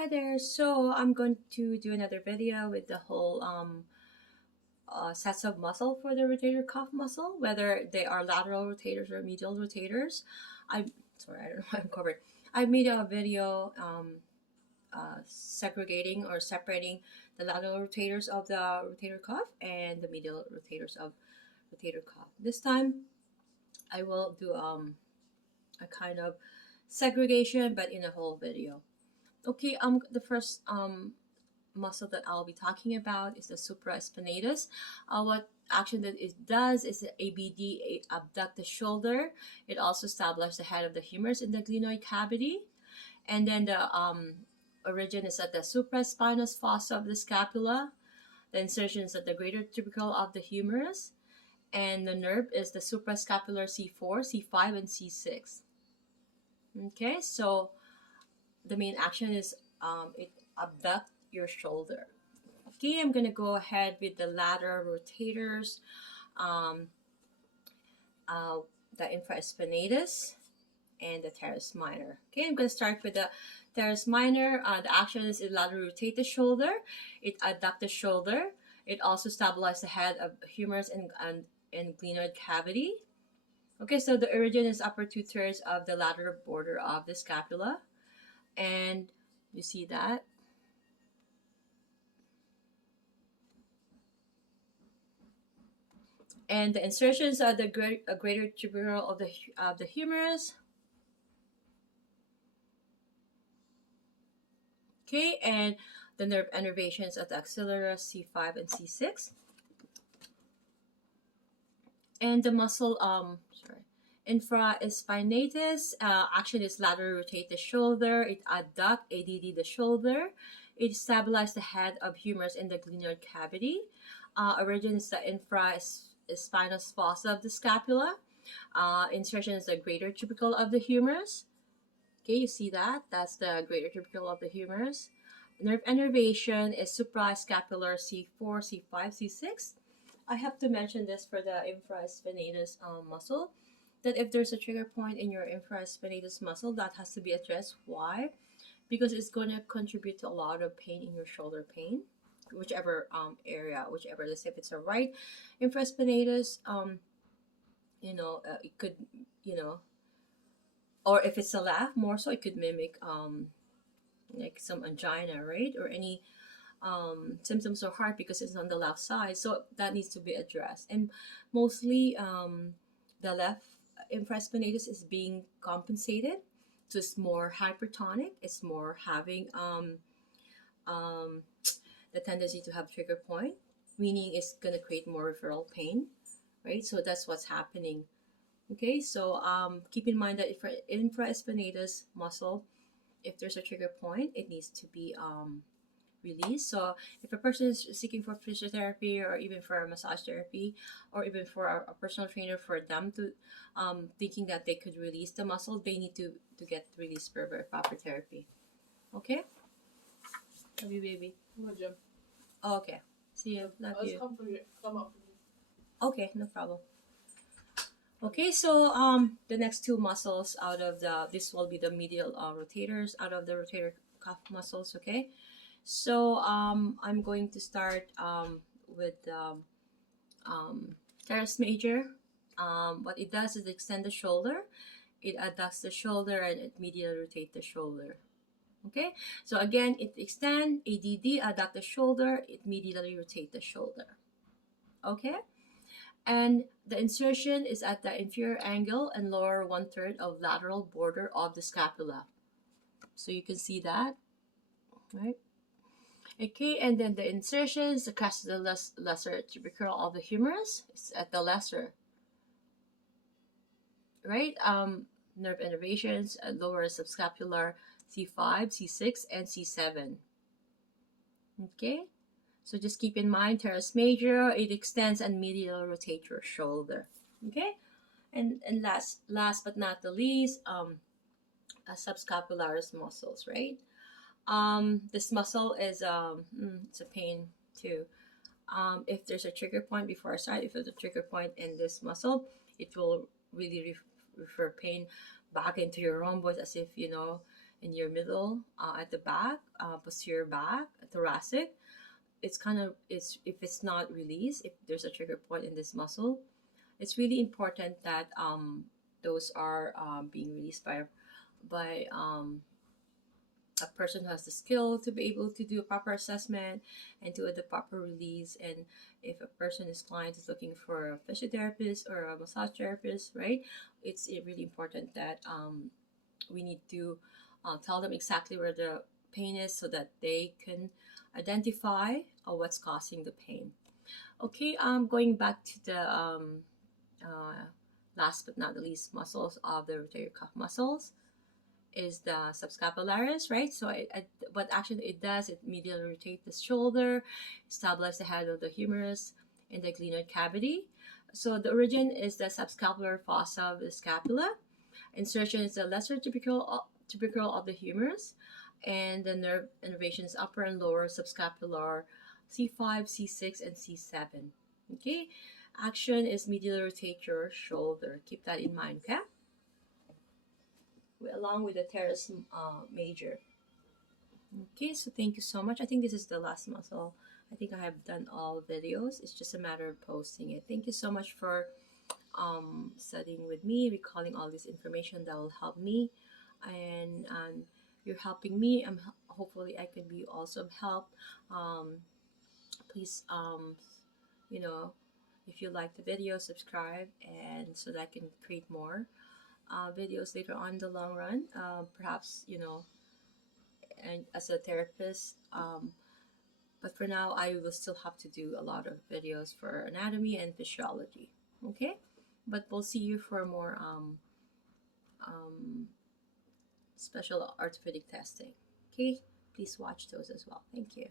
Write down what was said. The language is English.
Hi there. So I'm going to do another video with the whole sets of muscle for the rotator cuff muscle, whether they are lateral rotators or medial rotators. I sorry, I don't know why I'm covered. I made a video segregating or separating the lateral rotators of the rotator cuff and the medial rotators of rotator cuff. This time I will do a kind of segregation, but in a whole video. Okay, the first muscle that I'll be talking about is the supraspinatus. What action that it does is the ABD, abduct the shoulder. It also establishes the head of the humerus in the glenoid cavity. And then the origin is at the supraspinous fossa of the scapula. The insertion is at the greater tubercle of the humerus. And the nerve is the suprascapular C4, C5, and C6. Okay, so the main action is it abduct your shoulder. Okay, I'm gonna go ahead with the lateral rotators, um, uh, the infraspinatus, and the teres minor. Okay, I'm gonna start with the teres minor. The action is it laterally rotate the shoulder, it adduct the shoulder, it also stabilizes the head of humerus and glenoid cavity. Okay, so the origin is upper 2/3 of the lateral border of the scapula, and you see that. And the insertions are the greater tubercle of the humerus. Okay, and the nerve innervations of the axillaris C5 and C6. And the muscle infraspinatus action is laterally rotate the shoulder. It adduct ADD the shoulder. It stabilize the head of humerus in the glenoid cavity. Origin is the infraspinous fossa of the scapula. Insertion is the greater tubercle of the humerus. Okay, you see that? That's the greater tubercle of the humerus. Nerve innervation is suprascapular C4, C5, C6. I have to mention this for the infraspinatus muscle, that if there's a trigger point in your infraspinatus muscle, that has to be addressed. Why? Because it's going to contribute to a lot of pain in your shoulder pain, whichever area, whichever, let's say if it's a right infraspinatus, it could, you know, or if it's a left, more so it could mimic like some angina, right? Or any symptoms of heart because it's on the left side. So that needs to be addressed. And mostly the left infraspinatus is being compensated. So it's more hypertonic. It's more having um, the tendency to have trigger point, meaning it's going to create more referral pain, right? So that's what's happening. Okay, so keep in mind that if infraspinatus muscle, if there's a trigger point, it needs to be released. So if a person is seeking for physiotherapy or even for massage therapy or even for a personal trainer, for them to thinking that they could release the muscle, they need to get released for proper therapy. Okay? Love you, baby. No, Jim. Oh, okay. See you. Love Let's you. come up. Okay, no problem. Okay, so the next two muscles out of this will be the medial rotators out of the rotator cuff muscles. Okay, so I'm going to start with teres major. What it does is extend the shoulder, it adducts the shoulder, and it medially rotate the shoulder. Okay, so again, it extend ADD, adduct the shoulder, it medially rotate the shoulder. Okay, and the insertion is at the inferior angle and lower 1/3 of lateral border of the scapula. So you can see that, right? Okay, and then the insertion is across the lesser tubercle of the humerus. It's at the lesser, right? Nerve innervations at lower subscapular C5, C6, and C7. Okay, so just keep in mind teres major, it extends and medial rotate your shoulder. Okay, and last but not the least, subscapularis muscles, right? This muscle is it's a pain too. If there's a trigger point before I start, if there's a trigger point in this muscle, it will really refer pain back into your rhombus, as if in your middle, at the back, posterior back, thoracic. It's kind of, it's, if it's not released, if there's a trigger point in this muscle, it's really important that those are being released by a person who has the skill to be able to do a proper assessment and do the proper release. And if a person is client is looking for a physiotherapist or a massage therapist, right, it's really important that we need to tell them exactly where the pain is so that they can identify what's causing the pain. Okay, going back to the uh, last but not the least muscles of the rotator cuff muscles is the subscapularis, right? So what actually it does, it medially rotates the shoulder, stabilize the head of the humerus in the glenoid cavity. So the origin is the subscapular fossa of the scapula. Insertion is the lesser tubercle of the humerus, and the nerve innervations upper and lower subscapular C5, C6, and C7. Okay, action is medially rotate your shoulder. Keep that in mind, okay? Along with the teres major. Okay, so thank you so much. I think this is the last muscle. I think I have done all videos. It's just a matter of posting it. Thank you so much for studying with me, recalling all this information that will help me, and you're helping me. Hopefully I can be also of help. Please, you know, if you like the video, subscribe, and so that I can create more videos later on in the long run. Perhaps, and as a therapist. But for now, I will still have to do a lot of videos for anatomy and physiology. Okay, but we'll see you for more um, special orthopedic testing. Okay, please watch those as well. Thank you.